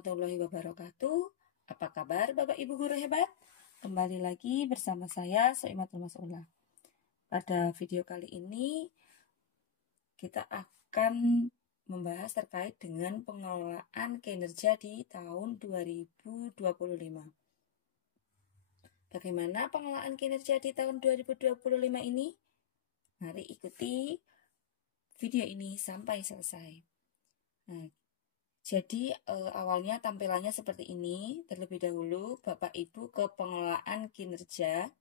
warahmatullahi wabarakatuh. Apa kabar Bapak Ibu guru hebat? Kembali lagi bersama saya Soimatul Mas'ulah. Pada video kali ini kita akan membahas terkait dengan pengelolaan kinerja di tahun 2025. Bagaimana pengelolaan kinerja di tahun 2025 ini? Mari ikuti video ini sampai selesai. Nah, jadi awalnya tampilannya seperti ini. Terlebih dahulu Bapak Ibu ke pengelolaan kinerja.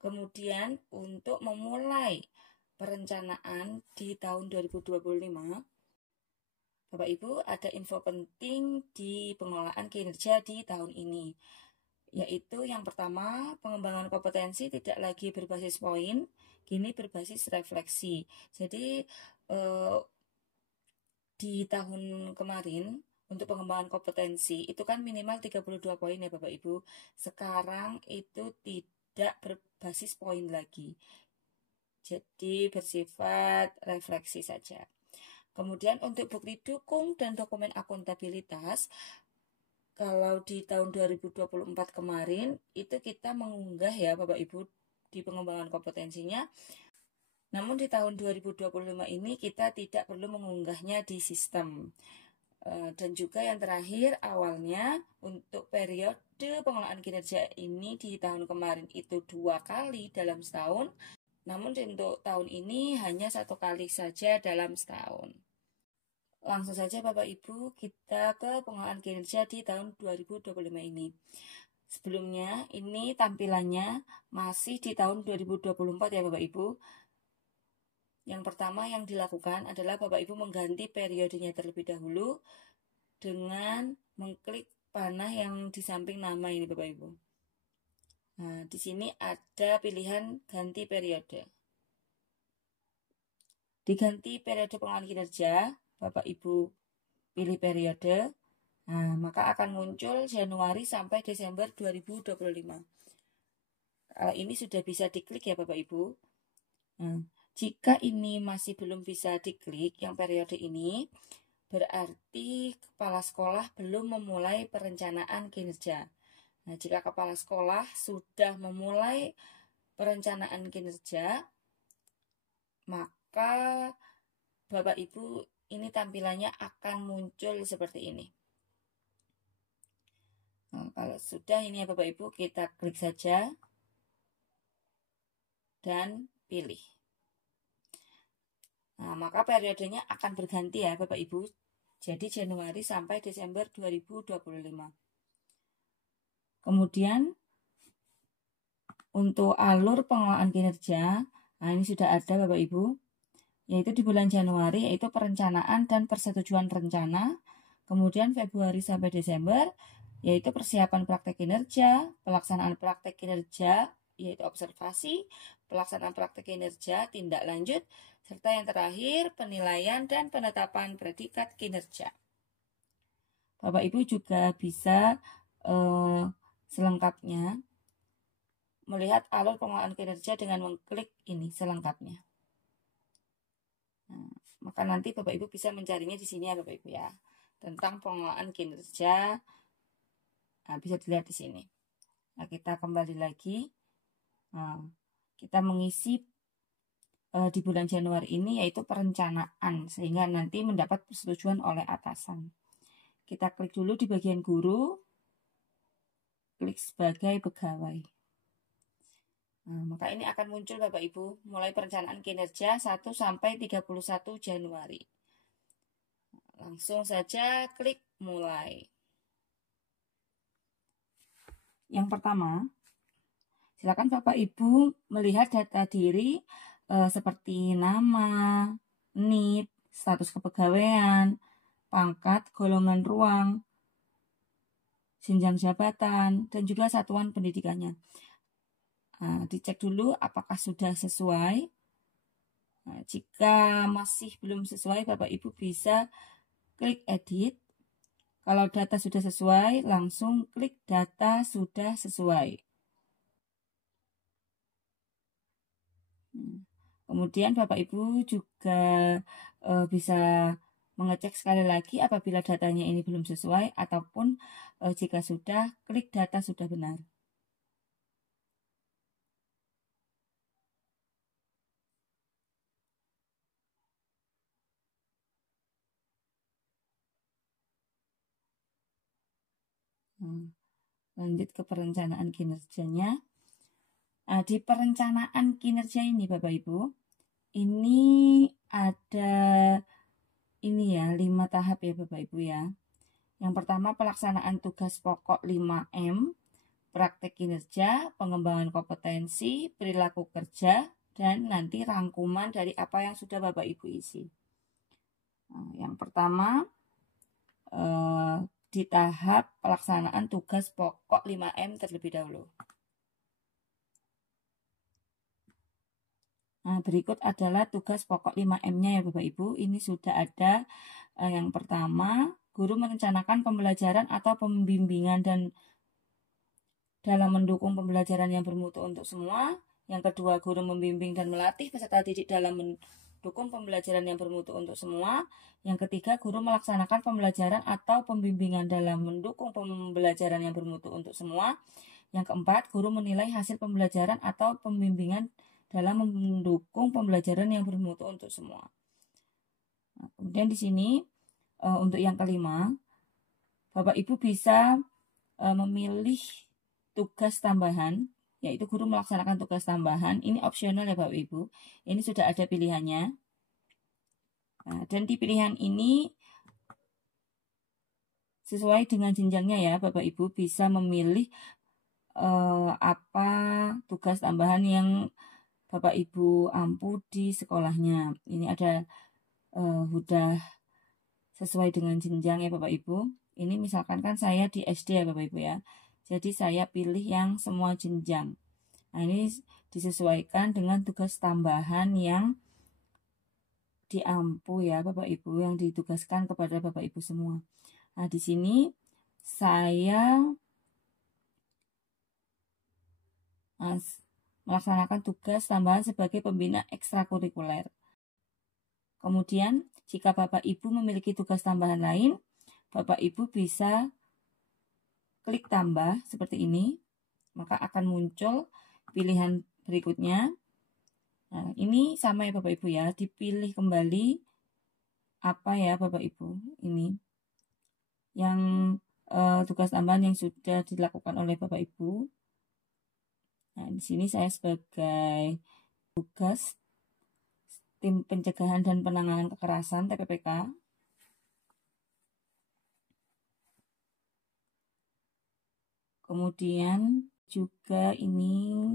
Kemudian untuk memulai perencanaan di tahun 2025, Bapak Ibu ada info penting di pengelolaan kinerja di tahun ini. Yaitu yang pertama, pengembangan kompetensi tidak lagi berbasis poin, kini berbasis refleksi. Jadi di tahun kemarin untuk pengembangan kompetensi itu kan minimal 32 poin ya Bapak Ibu. Sekarang itu tidak berbasis poin lagi. Jadi bersifat refleksi saja. Kemudian untuk bukti dukung dan dokumen akuntabilitas, kalau di tahun 2024 kemarin itu kita mengunggah ya Bapak Ibu di pengembangan kompetensinya. Namun di tahun 2025 ini kita tidak perlu mengunggahnya di sistem. Dan juga yang terakhir, awalnya untuk periode pengelolaan kinerja ini di tahun kemarin itu 2 kali dalam setahun. Namun untuk tahun ini hanya 1 kali saja dalam setahun. Langsung saja Bapak Ibu kita ke pengelolaan kinerja di tahun 2025 ini. Sebelumnya ini tampilannya masih di tahun 2024 ya Bapak Ibu. Yang pertama yang dilakukan adalah Bapak Ibu mengganti periodenya terlebih dahulu dengan mengklik panah yang di samping nama ini Bapak Ibu. Nah, di sini ada pilihan ganti periode. Diganti periode pengelolaan kinerja, Bapak Ibu pilih periode. Nah, maka akan muncul Januari sampai Desember 2025. Kalau ini sudah bisa diklik ya Bapak Ibu. Nah, jika ini masih belum bisa diklik yang periode ini, berarti kepala sekolah belum memulai perencanaan kinerja. Nah, jika kepala sekolah sudah memulai perencanaan kinerja, maka Bapak Ibu ini tampilannya akan muncul seperti ini. Nah, kalau sudah ini ya Bapak Ibu, kita klik saja dan pilih. Nah, maka periodenya akan berganti ya Bapak Ibu. Jadi Januari sampai Desember 2025. Kemudian untuk alur pengelolaan kinerja, nah ini sudah ada Bapak Ibu. Yaitu di bulan Januari yaitu perencanaan dan persetujuan rencana. Kemudian Februari sampai Desember yaitu persiapan praktek kinerja, pelaksanaan praktek kinerja yaitu observasi, pelaksanaan praktek kinerja, tindak lanjut, serta yang terakhir penilaian dan penetapan predikat kinerja. Bapak Ibu juga bisa selengkapnya melihat alur pengelolaan kinerja dengan mengklik ini selengkapnya. Nah, maka nanti Bapak Ibu bisa mencarinya di sini ya Bapak Ibu ya, tentang pengelolaan kinerja. Nah, bisa dilihat di sini. Nah, kita kembali lagi. Nah, kita mengisi di bulan Januari ini yaitu perencanaan sehingga nanti mendapat persetujuan oleh atasan. Kita klik dulu di bagian guru, klik sebagai pegawai. Nah, maka ini akan muncul Bapak Ibu mulai perencanaan kinerja 1 sampai 31 Januari. Langsung saja klik mulai. Yang pertama, silakan Bapak Ibu melihat data diri seperti nama, NIP, status kepegawaian, pangkat, golongan ruang, jenjang jabatan, dan juga satuan pendidikannya. Nah, dicek dulu apakah sudah sesuai. Nah, jika masih belum sesuai, Bapak Ibu bisa klik edit. Kalau data sudah sesuai, langsung klik data sudah sesuai. Kemudian Bapak Ibu juga bisa mengecek sekali lagi apabila datanya ini belum sesuai ataupun jika sudah, klik data sudah benar. Lanjut ke perencanaan kinerjanya. Di perencanaan kinerja ini Bapak Ibu, ini ada ini ya 5 tahap ya Bapak Ibu ya. Yang pertama pelaksanaan tugas pokok 5M, praktek kinerja, pengembangan kompetensi, perilaku kerja, dan nanti rangkuman dari apa yang sudah Bapak Ibu isi. Yang pertama di tahap pelaksanaan tugas pokok 5M terlebih dahulu. Berikut adalah tugas pokok 5M-nya ya Bapak Ibu. Ini sudah ada. Yang pertama, guru merencanakan pembelajaran atau pembimbingan dan dalam mendukung pembelajaran yang bermutu untuk semua. Yang kedua, guru membimbing dan melatih peserta didik dalam mendukung pembelajaran yang bermutu untuk semua. Yang ketiga, guru melaksanakan pembelajaran atau pembimbingan dalam mendukung pembelajaran yang bermutu untuk semua. Yang keempat, guru menilai hasil pembelajaran atau pembimbingan dalam mendukung pembelajaran yang bermutu untuk semua. Kemudian di sini untuk yang kelima, Bapak Ibu bisa memilih tugas tambahan, yaitu guru melaksanakan tugas tambahan. Ini opsional ya Bapak Ibu. Ini sudah ada pilihannya. Dan di pilihan ini sesuai dengan jenjangnya ya Bapak Ibu bisa memilih apa tugas tambahan yang Bapak Ibu ampu di sekolahnya. Ini ada sudah sesuai dengan jenjang ya Bapak Ibu. Ini misalkan kan saya di SD ya Bapak Ibu ya. Jadi saya pilih yang semua jenjang. Nah ini disesuaikan dengan tugas tambahan yang diampu ya Bapak Ibu, yang ditugaskan kepada Bapak Ibu semua. Nah di sini saya melaksanakan tugas tambahan sebagai pembina ekstrakurikuler. Kemudian jika Bapak Ibu memiliki tugas tambahan lain, Bapak Ibu bisa klik tambah seperti ini, maka akan muncul pilihan berikutnya. Nah, ini sama ya Bapak Ibu ya, dipilih kembali apa ya Bapak Ibu ini yang tugas tambahan yang sudah dilakukan oleh Bapak Ibu. Nah, di sini saya sebagai tugas tim pencegahan dan penanganan kekerasan TPPK. Kemudian juga ini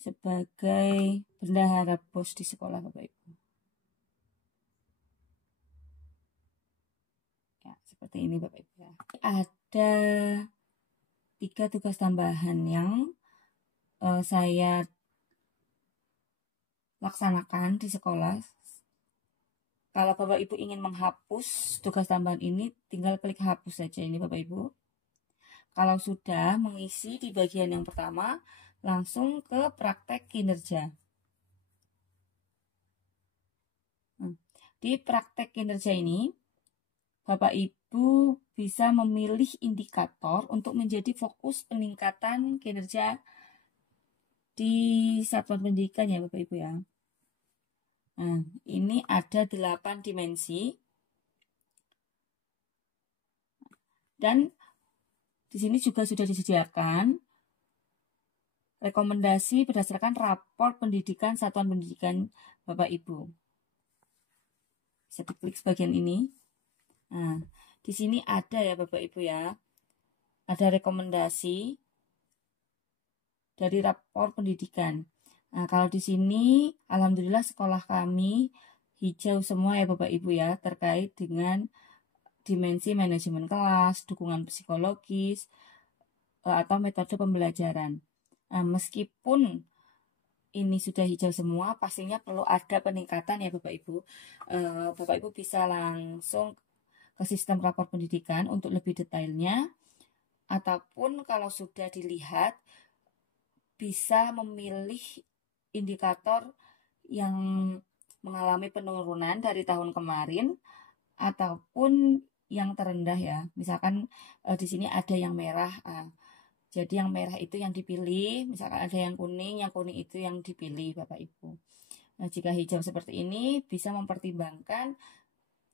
sebagai bendahara BOS di sekolah Bapak Ibu. Ya, seperti ini Bapak Ibu. Ada 3 tugas tambahan yang saya laksanakan di sekolah. Kalau Bapak Ibu ingin menghapus tugas tambahan ini, tinggal klik hapus saja ini Bapak Ibu. Kalau sudah mengisi di bagian yang pertama, langsung ke praktek kinerja. Di praktek kinerja ini, Bapak Ibu bisa memilih indikator untuk menjadi fokus peningkatan kinerja di satuan pendidikan ya Bapak Ibu ya. Nah, ini ada 8 dimensi. Dan di sini juga sudah disediakan rekomendasi berdasarkan rapor pendidikan satuan pendidikan Bapak Ibu. Bisa diklik bagian ini. Nah, di sini ada ya Bapak Ibu ya. Ada rekomendasi dari rapor pendidikan. Nah, kalau di sini alhamdulillah sekolah kami hijau semua ya Bapak Ibu ya, terkait dengan dimensi manajemen kelas, dukungan psikologis, atau metode pembelajaran. Nah, meskipun ini sudah hijau semua, pastinya perlu ada peningkatan ya Bapak Ibu. Bapak Ibu bisa langsung ke sistem rapor pendidikan untuk lebih detailnya, ataupun kalau sudah dilihat bisa memilih indikator yang mengalami penurunan dari tahun kemarin ataupun yang terendah ya. Misalkan di sini ada yang merah. Jadi yang merah itu yang dipilih, misalkan ada yang kuning itu yang dipilih Bapak Ibu. Nah, jika hijau seperti ini bisa mempertimbangkan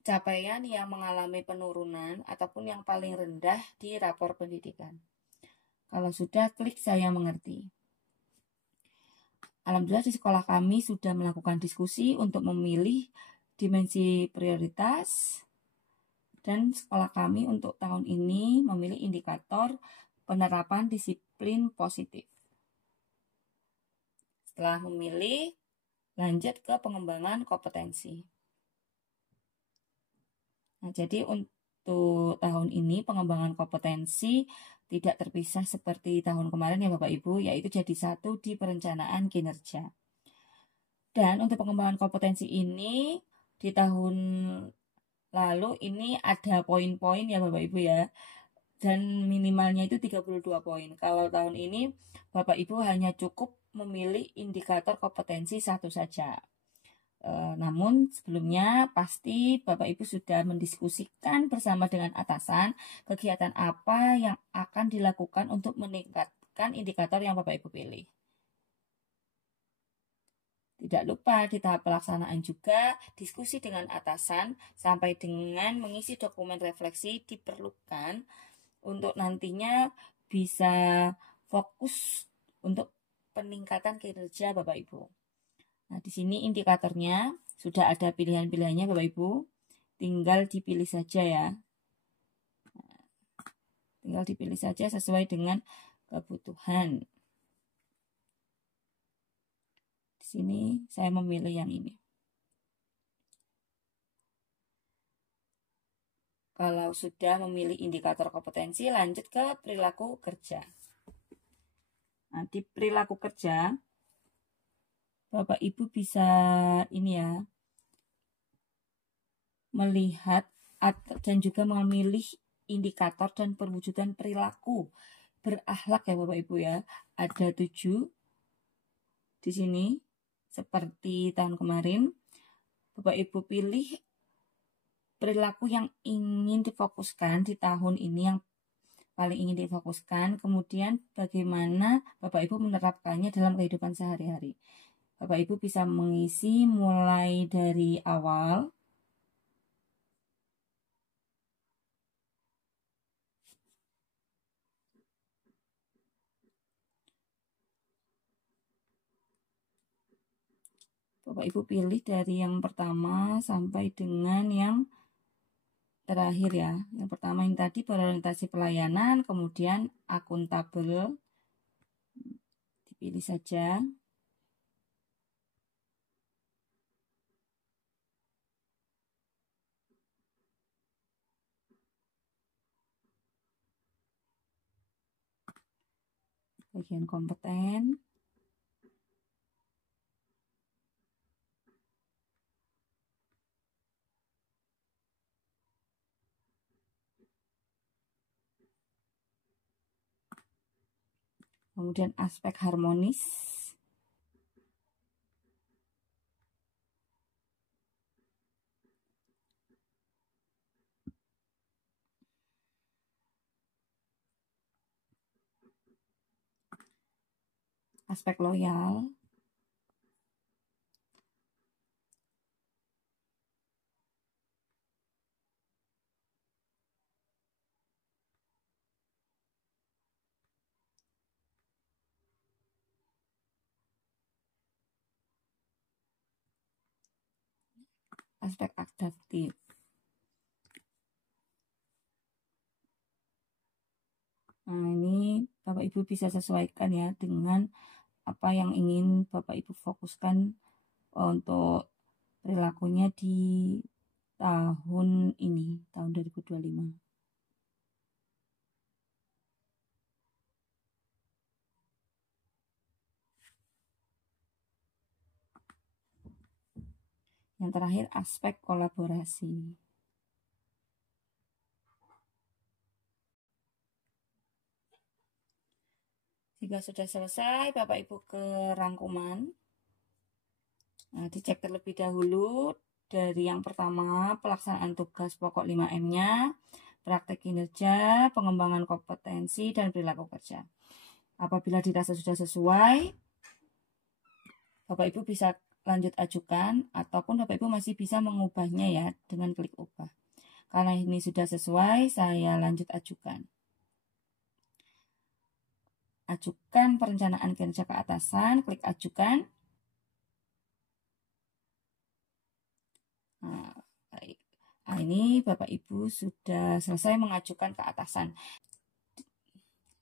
capaian yang mengalami penurunan ataupun yang paling rendah di rapor pendidikan. Kalau sudah, klik saya mengerti. Alhamdulillah di sekolah kami sudah melakukan diskusi untuk memilih dimensi prioritas dan sekolah kami untuk tahun ini memilih indikator penerapan disiplin positif. Setelah memilih, lanjut ke pengembangan kompetensi. Nah, jadi untuk tahun ini pengembangan kompetensi tidak terpisah seperti tahun kemarin ya Bapak Ibu, yaitu jadi satu di perencanaan kinerja. Dan untuk pengembangan kompetensi ini di tahun lalu ini ada poin-poin ya Bapak Ibu ya. Dan minimalnya itu 32 poin. Kalau tahun ini Bapak Ibu hanya cukup memilih indikator kompetensi satu saja. Namun sebelumnya pasti Bapak Ibu sudah mendiskusikan bersama dengan atasan kegiatan apa yang akan dilakukan untuk meningkatkan indikator yang Bapak Ibu pilih. Tidak lupa di tahap pelaksanaan juga diskusi dengan atasan sampai dengan mengisi dokumen refleksi diperlukan untuk nantinya bisa fokus untuk peningkatan kinerja Bapak Ibu. Nah, di sini indikatornya sudah ada pilihan-pilihannya Bapak Ibu. Tinggal dipilih saja ya. Tinggal dipilih saja sesuai dengan kebutuhan. Di sini saya memilih yang ini. Kalau sudah memilih indikator kompetensi, lanjut ke perilaku kerja. Nah, di perilaku kerja, Bapak Ibu bisa ini ya, melihat dan juga memilih indikator dan perwujudan perilaku berakhlak ya Bapak Ibu ya. Ada 7 di sini seperti tahun kemarin. Bapak Ibu pilih perilaku yang ingin difokuskan di tahun ini, yang paling ingin difokuskan, kemudian bagaimana Bapak Ibu menerapkannya dalam kehidupan sehari-hari. Bapak Ibu bisa mengisi mulai dari awal Bapak Ibu pilih dari yang pertama sampai dengan yang terakhir ya. Yang pertama yang tadi berorientasi pelayanan, kemudian akuntabel. Dipilih saja. Bagian kompeten. Kemudian aspek harmonis. Aspek loyal. Aspek adaptif. Nah, ini Bapak Ibu bisa sesuaikan ya dengan apa yang ingin Bapak Ibu fokuskan untuk perilakunya di tahun ini, tahun 2025. Yang terakhir, aspek kolaborasi. Jika sudah selesai, Bapak Ibu ke rangkuman. Nah, dicek terlebih dahulu dari yang pertama, pelaksanaan tugas pokok 5M-nya, praktek kinerja, pengembangan kompetensi, dan perilaku kerja. Apabila dirasa sudah sesuai, Bapak Ibu bisa lanjut ajukan, ataupun Bapak Ibu masih bisa mengubahnya ya dengan klik ubah. Karena ini sudah sesuai, saya lanjut ajukan. Ajukan perencanaan kinerja ke atasan, klik ajukan. Nah, baik. Nah, ini Bapak Ibu sudah selesai mengajukan ke atasan.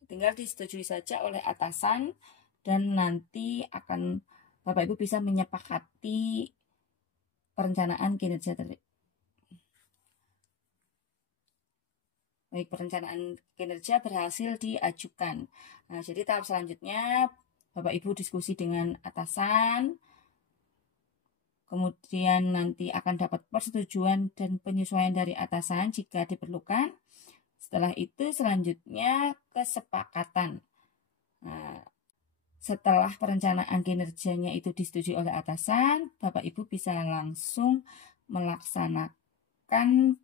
Tinggal disetujui saja oleh atasan dan nanti akan Bapak Ibu bisa menyepakati perencanaan kinerja baik perencanaan kinerja berhasil diajukan. Nah, jadi tahap selanjutnya Bapak Ibu diskusi dengan atasan, kemudian nanti akan dapat persetujuan dan penyesuaian dari atasan jika diperlukan. Setelah itu selanjutnya kesepakatan. Nah, setelah perencanaan kinerjanya itu disetujui oleh atasan, Bapak Ibu bisa langsung melaksanakan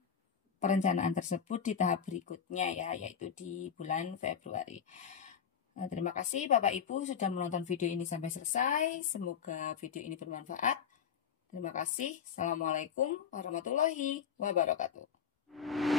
perencanaan tersebut di tahap berikutnya ya, yaitu di bulan Februari. Nah, terima kasih Bapak Ibu sudah menonton video ini sampai selesai. Semoga video ini bermanfaat. Terima kasih. Assalamualaikum warahmatullahi wabarakatuh.